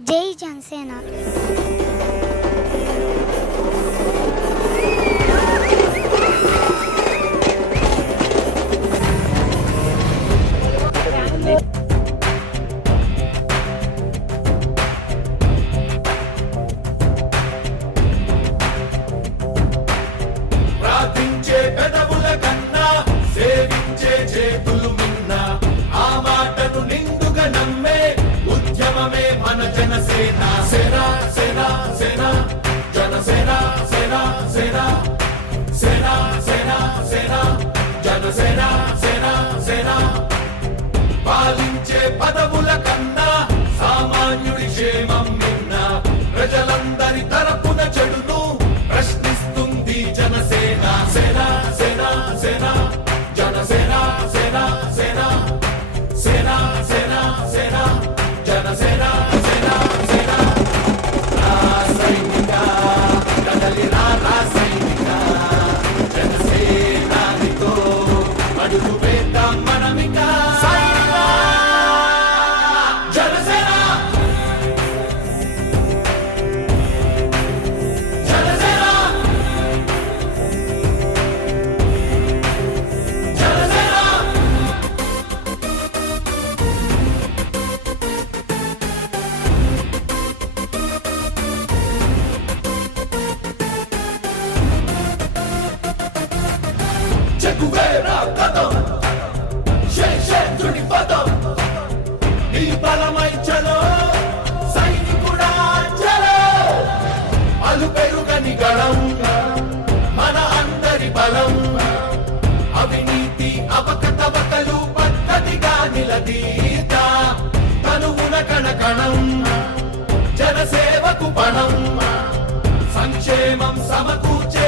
ジェイジャン・セナ。పాలించే పదవుల చెక్కువేరా కథం. శేషేంద్రుడి పదం. నీ బలమై చలో సైనికుడా చలో. అలు పెరుగని గళం మన అందరి బలం. అవినీతి అవకతవకలు పద్ధతిగా నిలదీత. తనువున కణకణం జనసేవకు పణం. సంక్షేమం సమకూర్చేలా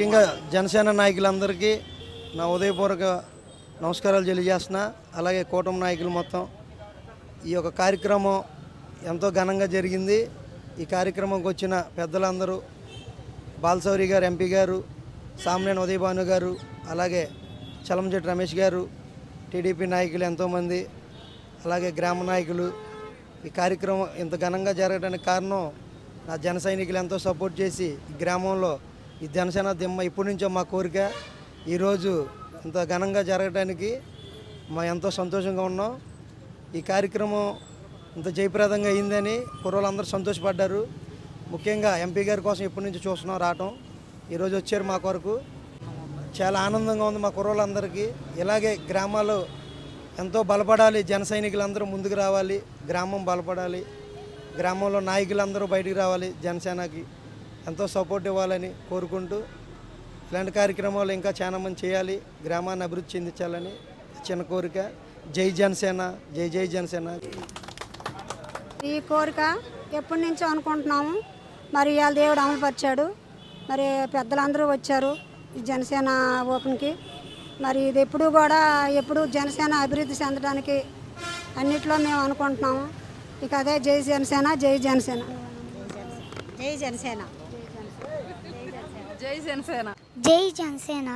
ముఖ్యంగా జనసేన నాయకులందరికీ నా ఉదయపూర్వక నమస్కారాలు తెలియజేస్తున్నా. అలాగే కూటమి నాయకులు మొత్తం ఈ యొక్క కార్యక్రమం ఎంతో ఘనంగా జరిగింది. ఈ కార్యక్రమంకి వచ్చిన పెద్దలందరూ బాలశౌరి గారు ఎంపీ గారు సామ్నేని ఉదయభాను గారు అలాగే చలంజెట్టి రమేష్ గారు టీడీపీ నాయకులు ఎంతోమంది అలాగే గ్రామ నాయకులు. ఈ కార్యక్రమం ఇంత ఘనంగా జరగడానికి కారణం నా జన సైనికులు ఎంతో సపోర్ట్ చేసి ఈ గ్రామంలో ఈ జనసేన దిమ్మ ఇప్పటి నుంచో మా కోరిక. ఈరోజు ఇంత ఘనంగా జరగడానికి మా ఎంతో సంతోషంగా ఉన్నాం. ఈ కార్యక్రమం ఇంత జయప్రదంగా అయిందని కుర్రోళ్ళందరూ సంతోషపడ్డారు. ముఖ్యంగా ఎంపీ గారి కోసం ఇప్పటి నుంచి చూస్తున్నాం రావటం. ఈరోజు వచ్చారు మా కొరకు. చాలా ఆనందంగా ఉంది మా కుర్రోళ్ళందరికీ ఇలాగే గ్రామాలు ఎంతో బలపడాలి జన సైనికులందరూ ముందుకు రావాలి గ్రామం బలపడాలి గ్రామంలో నాయకులందరూ బయటికి రావాలి జనసేనకి. ఎంతో సపోర్ట్ ఇవ్వాలని కోరుకుంటూ ఇలాంటి కార్యక్రమాలు ఇంకా చాలా మంది చేయాలి గ్రామాన్ని అభివృద్ధి చెందించాలని చిన్న కోరిక. జై జనసేన జై జై జనసేన. ఈ కోరిక ఎప్పటి నుంచో అనుకుంటున్నాము. మరి ఇవాళ దేవుడు అమలుపరిచాడు. మరి పెద్దలందరూ వచ్చారు ఈ జనసేన ఓపెన్కి. మరి ఇది ఎప్పుడు కూడా ఎప్పుడు జనసేన అభివృద్ధి చెందడానికి అన్నిట్లో మేము అనుకుంటున్నాము. ఇక అదే జై జనసేన. జై జనసేన. జై జనసేన. జై జనసేన.